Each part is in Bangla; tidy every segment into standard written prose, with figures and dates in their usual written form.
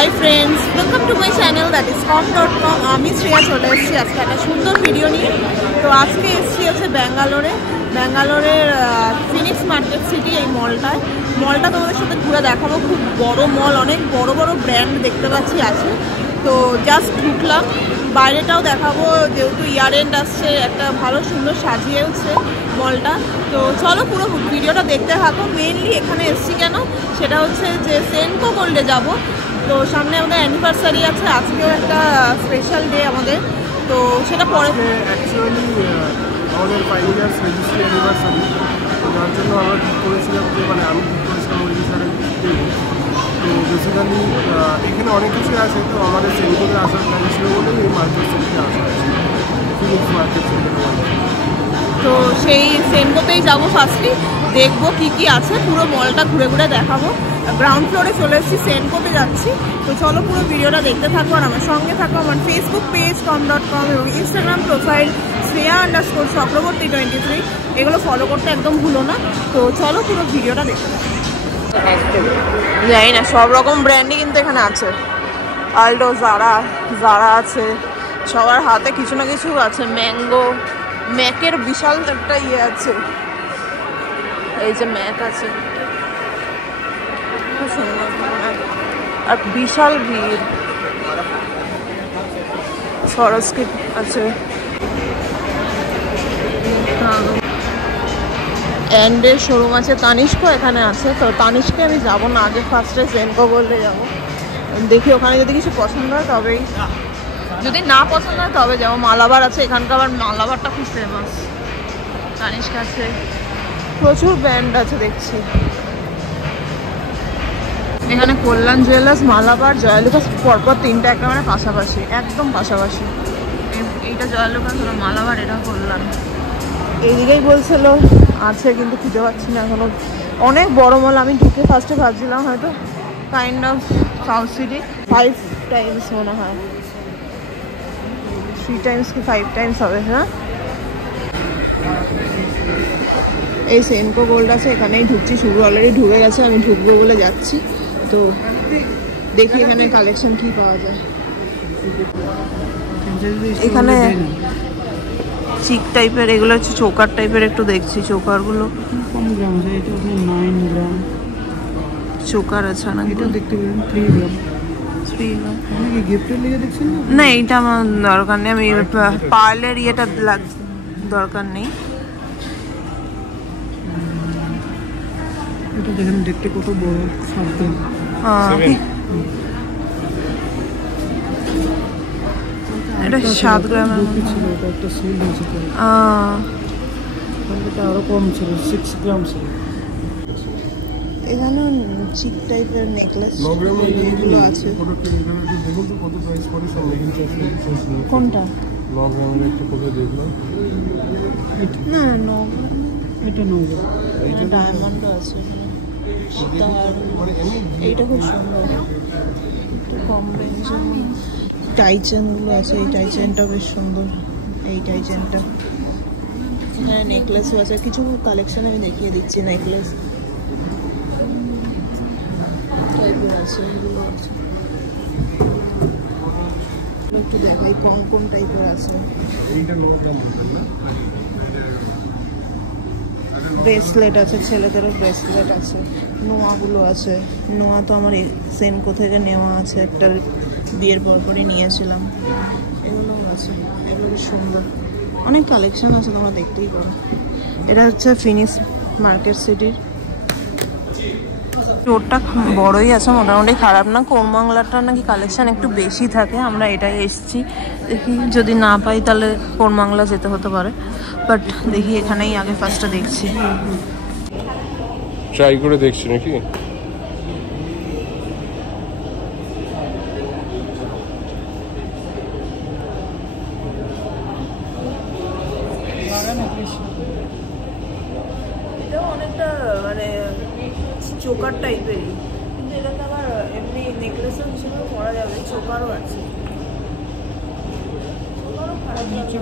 Hi friends, welcome to my channel that is com.com। আমি শ্রেয়া চলে এসেছি আজকে একটা সুন্দর ভিডিও নিয়ে। তো আজকে এসেছি হচ্ছে ব্যাঙ্গালোরের ফিনিক্স মার্কেট সিটি। এই মলটা তোমাদের সাথে ঘুরে দেখাবো। খুব বড় মল, অনেক বড় বড় ব্র্যান্ড দেখতে পাচ্ছি আছে। তো জাস্ট ঢুকলাম, বাইরেটাও দেখাবো যেহেতু ইয়ার এন্ড আসছে, একটা ভালো সুন্দর সাজিয়েছে মলটা। তো চলো পুরো ভিডিওটা দেখতে থাকো। মেনলি এখানে এসছি কেন, সেটা হচ্ছে যে সেনকো গোল্ডে যাব। তো সামনে আমাদের অ্যানিভার্সারি আছে, আজকেও একটা স্পেশাল ডে আমাদের, তো সেটা পরে। অ্যাকচুয়ালি আমাদের 5 ইয়ার্স রেজিস্ট্রি অ্যানিভার্সারি, যার জন্য আমরা ঠিক করেছিলাম যে আমি ঠিক করেছিলাম রেজিস্ট্রারে। তো বেসিক্যালি এখানে অনেক কিছু আছে, তো আমাদের সেনকোতে আসার প্ল্যান ছিল বলেই এই মার্কেট সেন্টারে আসা হয়েছে, ফিনিক্স মার্কেট সেন্টারে। তো সেই সেনকোতেই যাবো ফার্স্টলি, দেখবো কি কি আছে, পুরো মলটা ঘুরে ঘুরে দেখাবো। গ্রাউন্ড ফ্লোরে চলে এসেছি, সেনকোতে যাচ্ছি। তো চলো পুরো ভিডিওটা দেখতে থাকবো আর আমার সঙ্গে থাকো। আমার ফেসবুক পেজ com.com এবং ইনস্টাগ্রাম প্রোফাইল শ্রেয়া_চক্রবর্তী 23, এগুলো ফলো করতে একদম ভুলো না। তো চলো পুরো ভিডিওটা দেখতে থাকো। জানি না, সব রকম ব্র্যান্ডই কিন্তু এখানে আছে। আল্ডো, জারা আছে, সবার হাতে কিছু না কিছু আছে। ম্যাকের বিশাল একটা ইয়ে আছে, এই যে ম্যাক আছে, খুব সুন্দর আর বিশাল ভিড়। সরস্কি আছে, অ্যান্ডের শোরুম আছে, তানিষ্ক এখানে আছে। তো তানিষ্কে আমি যাবো না, আগে ফার্স্টে সেনকো গোল্ডে যাবো। দেখি ওখানে যদি কিছু পছন্দ হয় তবেই, যদি না পছন্দ হয় তবে যাবো। মালাবার আছে এখানকার, আবার মালাবারটা খুব ফেমাস। তানিষ্ক আছে, প্রচুর ব্র্যান্ড আছে দেখছি এখানে। কল্যাণ জুয়েলার্স, মালাবার, জয়ালুকাস পরপর তিনটা একেবারে পাশাপাশি, একদম পাশাপাশি। এইটা জয়ালুকাস হলো, মালাবার এটা কল্যাণ। এইদিকেই বলছিল আছে, কিন্তু খুঁজে পাচ্ছি না এখনো। অনেক বড় মল, আমি ঢুকে ফার্স্টে ভাবছিলাম হয়তো kind of south city. 5 Times মনে হয়, 3 টাইমস কি 5 টাইমস হবে। হ্যাঁ, এই সেনকো গোল্ড আছে, এখানেই ঢুকছি। শুরু অলরেডি ঢুকে গেছে, আমি ঢুকবো বলে যাচ্ছি। তো দেখি এখানে কালেকশন কি পাওয়া যায়। এখানে চিক টাইপের এগুলো হচ্ছে, চোকার টাইপের একটু দেখছি। চোকারগুলো কম গ্রাম আছে, এটা 9 গ্রাম চোকার আছে না, এটা দেখতে পারেন 3 গ্রাম। 3 গ্রাম কি গিফটের লেগে দেখছেন না? এইটা আমার দরকার নেই, আমি পার্লের ইয়েটা দরকার নেই। এটা দেখেন দেখতে কত বড়, 7 গ্রাম। এটা 7 গ্রাম ছিল, এটা একটা সেল হয়েছে। এটা আরো কম ছিল, 6 গ্রাম ছিল। এখানে চিক টাইপের নেকলেস এগুলো আছে। দেখুন তো কত প্রাইস পড়ে সব লেগিংস। কোনটা? 9 গ্রামের একটা কত দেখলাম। না, 9 গ্রাম, এটা 9 গ্রাম। এটা ডায়মন্ডও আছে এখানে। এইটা খুব সুন্দর, একটু কম রেঞ্জে। টাইচেনগুলো আছে, এই টাইচেনটা বেশ সুন্দর। এই টাইচেনটা, এখানে নেকলেসও আছে, কিছু কালেকশন আমি দেখিয়ে দিচ্ছি। নেকলেস টাইপের আছে, এগুলো আছে। একটু দেখাই কোন টাইপের আছে। ব্রেসলেট আছে, ছেলেদেরও ব্রেসলেট আছে। নোয়াগুলো আছে, নোয়া তো আমার সেনকো থেকে নেওয়া আছে, একটা বিয়ের পরপরই নিয়েছিলাম। এগুলোও আছে, এগুলো সুন্দর, অনেক কালেকশন আছে, তোমরা দেখতেই পারো। এটা হচ্ছে ফিনিক্স মার্কেট সিটির রোডটা, বড়ই আছে মোটামুটি, খারাপ না। কোরমাংলাটা নাকি কালেকশন একটু বেশি থাকে, আমরা এটাই এসেছি। দেখি যদি না পাই তাহলে কোরমাংলা যেতে হতে পারে, বাট দেখি এখানেই আগে ফার্স্টটা দেখছি। ট্রাই করে দেখছি নাকি। এটাও অনেকটা মানে চোকার টাইপেরই, কিন্তু এটাতে আবার এমনি নেকলেসও হিসেবে পরা যাবে। চোকারও আছে, চোকারও খারাপ নিচে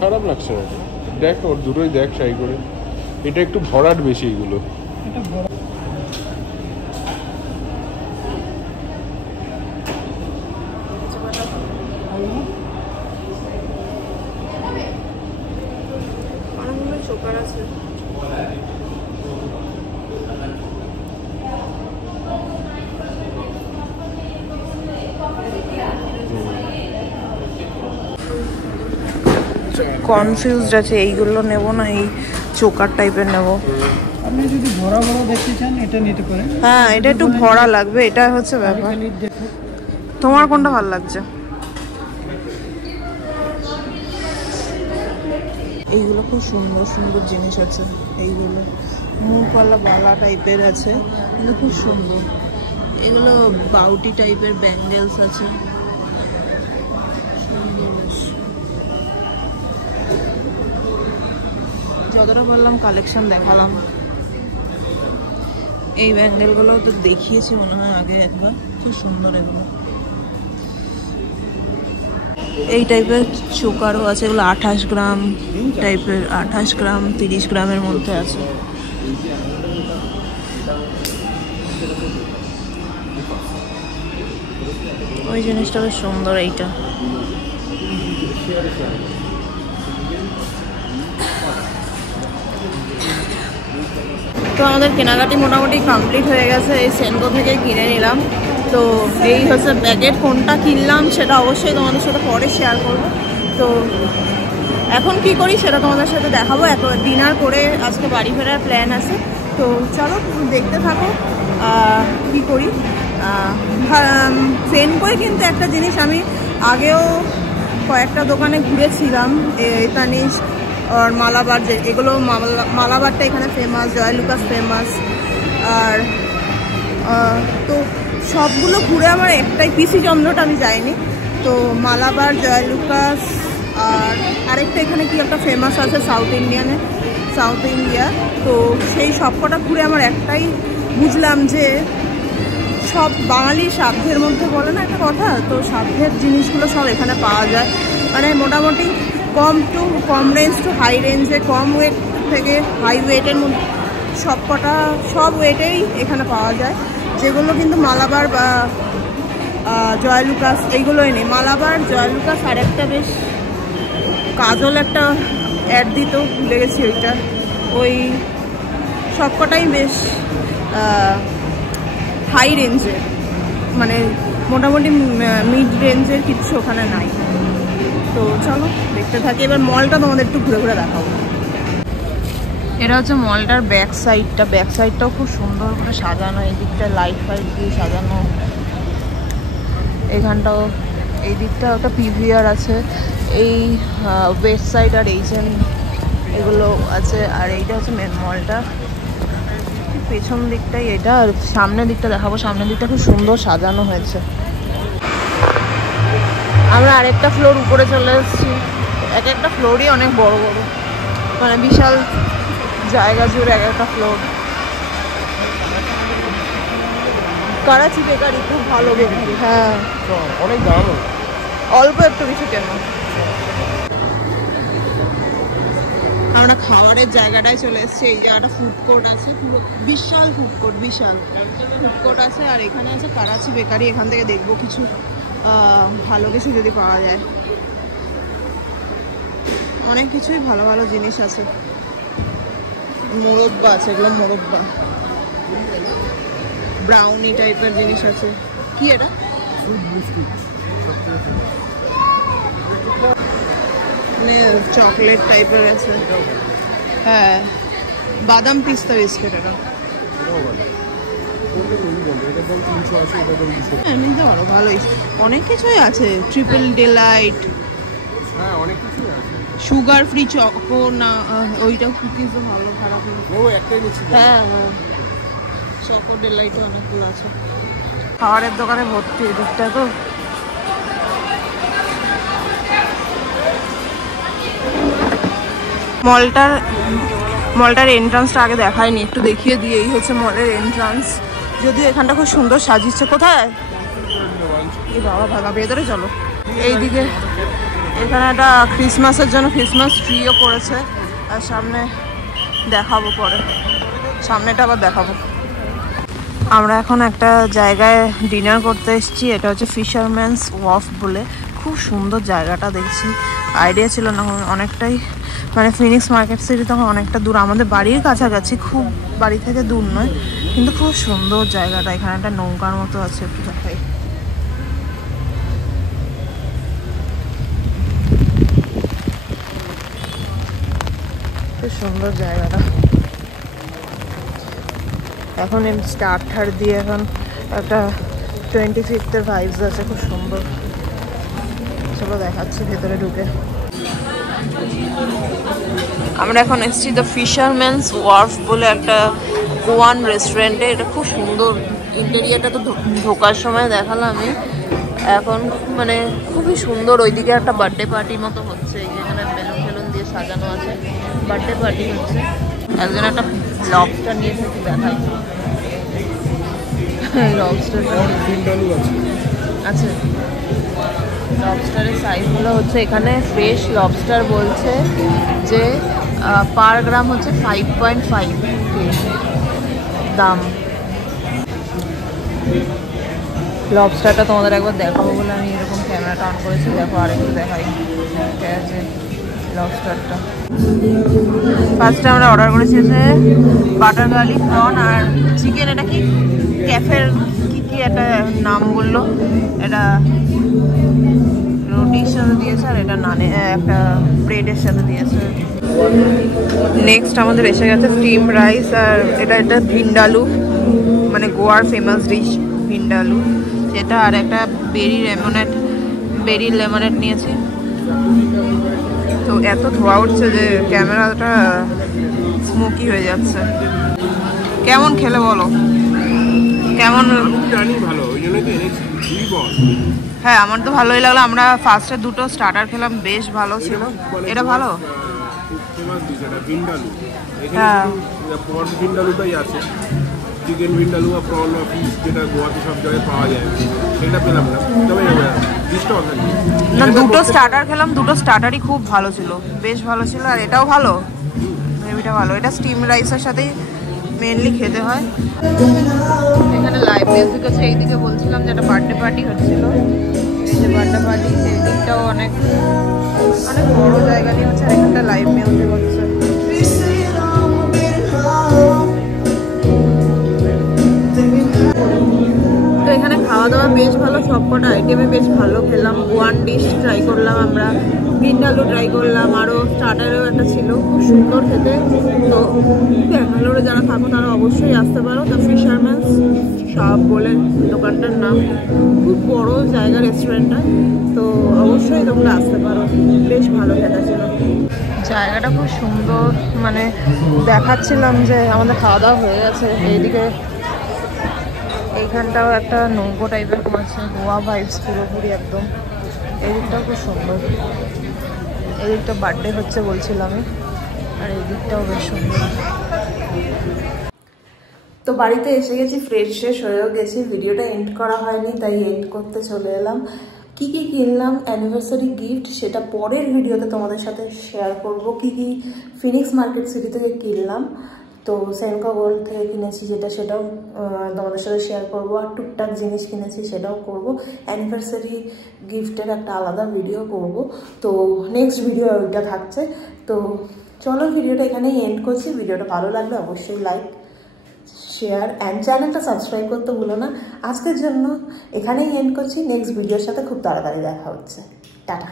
খারাপ লাগছে না, দেখ ওর দুটোই দেখ ট্রাই করে। এটা একটু ভরাট বেশি এগুলো। চোকার আছে। কনফিউজড আছে, এইগুলো নেব না এই চোকার টাইপের নেব। আপনি যদি ভরা ভরা দেখতে চান এটা নিতে পারেন। হ্যাঁ, এটা একটু ভরা লাগবে, এটা হচ্ছে ব্যাপার। তোমার কোনটা ভালো লাগছে? এইগুলো খুব সুন্দর সুন্দর জিনিস আছে, এইগুলো মুখওয়ালা বালা টাইপের আছে, কিন্তু খুব সুন্দর। এগুলো বাউটি টাইপের ব্যাঙ্গেলস আছে, যতটা পারলাম কালেকশন দেখালাম। এই ব্যাঙ্গেলগুলো তো দেখিয়েছি মনে হয় আগে একবার, খুব সুন্দর এগুলো। এই টাইপের চোকারও আছে, এগুলো 28 গ্রাম টাইপের, 28 গ্রাম 30 গ্রামের মধ্যে আছে। ওই জিনিসটা বেশ সুন্দর এইটা। তো আমাদের কেনাকাটি মোটামুটি কমপ্লিট হয়ে গেছে, এই সেনকো থেকে কিনে নিলাম। তো এই হচ্ছে ব্যাগের কোনটা কিনলাম সেটা অবশ্যই তোমাদের সাথে পরে শেয়ার করব। তো এখন কি করি সেটা তোমাদের সাথে দেখাবো। ডিনার করে আজকে বাড়ি ফেরার প্ল্যান আছে, তো চলো দেখতে থাকো কি করি। সেনকোয় কিন্তু একটা জিনিস আমি আগেও কয়েকটা দোকানে ঘুরেছিলাম, তানিশ আর মালাবার, যে এগুলো মালাবারটা এখানে ফেমাস, জয়লুকাস ফেমাস। আর তো সবগুলো ঘুরে আমার একটাই, পিসি চন্দ্রটা আমি যাইনি। তো মালাবার, জয়লুকাস আর আরেকটা এখানে কি একটা ফেমাস আছে সাউথ ইন্ডিয়া। তো সেই সবকটা ঘুরে আমার একটাই বুঝলাম যে সব বাঙালির সাধ্যের মধ্যে বলে না একটা কথা, তো সাধ্যের জিনিসগুলো সব এখানে পাওয়া যায়। মানে মোটামুটি কম রেঞ্জ টু হাই রেঞ্জে, কম ওয়েট থেকে হাই ওয়েটের মধ্যে সব ওয়েটেই এখানে পাওয়া যায়, যেগুলো কিন্তু মালাবার বা জয়লুকাস এইগুলোই নেই। মালাবার, জয়লুকাস আর একটা বেশ কাজল একটা অ্যাড দিতেও ভুলে গেছি, ওইটা ওই সবকটাই বেশ হাই রেঞ্জের, মানে মোটামুটি মিড রেঞ্জের কিছু ওখানে নাই। তো চলো দেখতে থাকি, এবার মলটা তোমাদের একটু ঘুরে ঘুরে দেখাবো। এটা হচ্ছে মলটার ব্যাক সাইডটাও খুব সুন্দর করে সাজানো, এই দিকটা লাইট ফাইট দিয়ে সাজানো, এখানটাও এই দিকটা একটা পিভিআর আছে, এই ওয়েস্ট সাইড আর এইচএন এগুলো আছে। আর এইটা হচ্ছে মেন মলটা, পেছন দিকটাই এটা। আর সামনের দিকটা দেখাবো, সামনের দিকটা খুব সুন্দর সাজানো হয়েছে। আমরা আরেকটা ফ্লোর উপরে চলে এসেছি, এক একটা ফ্লোরই অনেক বড় বড়, মানে বিশাল জায়গা জুড়ে এক একটা ফ্লোর। কারাচি বেকারি খুব ভালো বেকারি, হ্যাঁ অনেক দাম, অল্প একটু কিছু কেন। আমরা খাবারের জায়গাটায় চলে এসেছি, এই জায়গাটা ফুড কোর্ট আছে, পুরো বিশাল ফুড কোর্ট আছে। আর এখানে আছে কারাচি বেকারি, এখান থেকে দেখবো কিছু ভালো কিছু যদি পাওয়া যায়। অনেক কিছুই ভালো ভালো জিনিস আছে, মোরব্বা আছে, এগুলো মোরব্বা, ব্রাউনি টাইপের জিনিস আছে। কি এটা? মানে চকলেট টাইপের আছে, হ্যাঁ বাদাম পিস্তা বিস্কিট। এটা নিতে পারো, ভালোই অনেক কিছুই আছে, triple delight, sugar free choco না, ওইটাও কুকিজও ভালো, খারাপ না। হ্যাঁ হ্যাঁ, চকো ডিলাইটও অনেকগুলো আছে। খাবারের দোকানে ভর্তি এদিকটা। তো মলটার এন্ট্রান্সটা আগে দেখায়নি, একটু দেখিয়ে দিয়ে। এই হচ্ছে মলের এন্ট্রান্স, যদিও এখানটা খুব সুন্দর সাজিয়েছে। কোথায় এই বাবা, ভাগা ভেতরে চলো। এইদিকে এখানে একটা ক্রিসমাসের জন্য ক্রিসমাস ট্রিও করেছে, আর সামনে দেখাবো পরে, সামনেটা আবার দেখাবো। আমরা এখন একটা জায়গায় ডিনার করতে এসেছি, এটা হচ্ছে ফিশারম্যানস ওয়ার্ফ বলে। খুব সুন্দর জায়গাটা, দেখছি আইডিয়া ছিল না অনেকটাই, মানে ফিনিক্স মার্কেট সিটি তখন অনেকটা দূর, আমাদের বাড়ির কাছাকাছি, খুব বাড়ি থেকে দূর নয়, কিন্তু খুব সুন্দর জায়গাটা। এখানে একটা নৌকার মতো আছে, একটু দেখাই। খুব সুন্দর জায়গাটা। এখন স্টার্টার দিয়ে এখন একটা 25th ভাইবস আছে, খুব সুন্দর। চলো দেখাচ্ছি ভেতরে ঢুকে। আমরা এখন এসেছি দ্য ফিশারম্যানস ওয়ার্ফ বলে একটা গোয়ান রেস্টুরেন্টে। এটা খুব সুন্দর, ইন্টেরিয়ারটা তো ঢোকার সময় দেখালাম আমি। এখন মানে খুবই সুন্দর। ওইদিকে একটা বার্থডে পার্টির মতো হচ্ছে, এই যেখানে বেলুন ফেলুন দিয়ে সাজানো আছে, বার্থডে পার্টি হচ্ছে। একজন একটা লবস্টার নিয়েছে, কি দেখাই লবস্টারটা আছে। লবস্টারের সাইজগুলো হচ্ছে এখানে ফ্রেশ লবস্টার বলছে যে পার গ্রাম হচ্ছে 5.5 দাম। লবস্টারটা তোমাদের একবার দেখাবো বলে আমি এরকম ক্যামেরাটা অন করেছি। দেখো আরেকটু দেখাই আছে লবস্টারটা। ফার্স্টে আমরা অর্ডার করেছি হচ্ছে বাটার গার্লিক প্রন আর চিকেন। এটা কি ক্যাফের কি একটা নাম বললো, এটা রুটির সাথে দিয়েছে আর এটা নানে একটা ব্রেডের সাথে দিয়েছে। নেক্সট আমাদের এসে গেছে স্টিম রাইস, আর এটা ভিন্ডালু, মানে গোয়ার ফেমাস ডিশ ভিন্ডালু যেটা, আর একটা বেরি লেমনেড নিয়েছি। তো এত ধোয়া উঠছে যে ক্যামেরাটা স্মোকি হয়ে যাচ্ছে। কেমন খেলে বলো, কেমন? হ্যাঁ আমার তো ভালোই লাগলো। আমরা ফার্স্টে দুটো স্টার্টার খেলাম, বেশ ভালো ছিল। এটা ভালো, হ্যাঁ চিকেন ভিন্ডালু বা প্রন বা ফিশ, যেটা গোয়াতে সব জায়গায় পাওয়া যায়, সেটা পেলাম না। তবে না, দুটো স্টার্টার খেলাম, দুটো স্টার্টারই খুব ভালো ছিল, বেশ ভালো ছিল। আর এটাও ভালো, গ্রেভিটা ভালো। এটা স্টিম রাইসের সাথেই মেনলি খেতে হয়। এখানে লাইভ মিউজিক আছে। এইদিকে বলছিলাম যে একটা বার্থডে পার্টি হচ্ছিল, এই যে বার্থডে পার্টি, এই দিকটাও অনেক অনেক বড় জায়গা নিয়ে হচ্ছে, আর এখানটা লাইভ মিউজিক হচ্ছে। তো এখানে খাওয়া দাওয়া বেশ ভালো, সবকটা আইটেমে বেশ ভালো খেলাম। গোয়ান ডিশ ট্রাই করলাম আমরা, ভিন্ডালু ট্রাই করলাম, আরও স্টার্টারেও একটা ছিল, খুব সুন্দর খেতে। তো ব্যাঙ্গালোরে যারা থাকো তারা অবশ্যই আসতে পারো। দ্য ফিশারম্যানস শপ বলে দোকানটার নাম, খুব বড় জায়গা রেস্টুরেন্টটা, তো অবশ্যই তোমরা আসতে পারো, বেশ ভালো খেতে ছিল। জায়গাটা খুব সুন্দর, মানে দেখাচ্ছিলাম যে আমাদের খাওয়া দাওয়া হয়ে গেছে। এইদিকে এইখানটাও একটা নৌকো টাইপের আছে, গোয়া ভাইবস পুরোপুরি একদম। এই দিকটাও খুব সুন্দর, এই দিকটা বার্থডে হচ্ছে বলছিলাম আমি, আর এই দিকটাও বেশ সুন্দর। তো বাড়িতে এসে গেছি, ফ্রেশ হয়েও গেছি। ভিডিওটা এন্ড করা হয়নি, তাই এন্ড করতে চলে এলাম। কি কিনলাম অ্যানিভার্সারি গিফট সেটা পরের ভিডিওতে তোমাদের সাথে শেয়ার করব। কি ফিনিক্স মার্কেট সিটি থেকে কিনলাম, তো সেনকা গোল্ড থেকে কিনেছি যেটা, সেটাও তোমাদের সাথে শেয়ার করব। আর টুকটাক জিনিস কিনেছি সেটাও করব। অ্যানিভার্সারি গিফটের একটা আলাদা ভিডিও করব, তো নেক্সট ভিডিও ওইটা থাকছে। তো চলো ভিডিওটা এখানেই এন্ড করছি। ভিডিওটা ভালো লাগলে অবশ্যই লাইক, শেয়ার অ্যান্ড চ্যানেলটা সাবস্ক্রাইব করতে ভুলো না। আজকের জন্য এখানেই এন্ড করছি, নেক্সট ভিডিওর সাথে খুব তাড়াতাড়ি দেখা হচ্ছে। টাটা।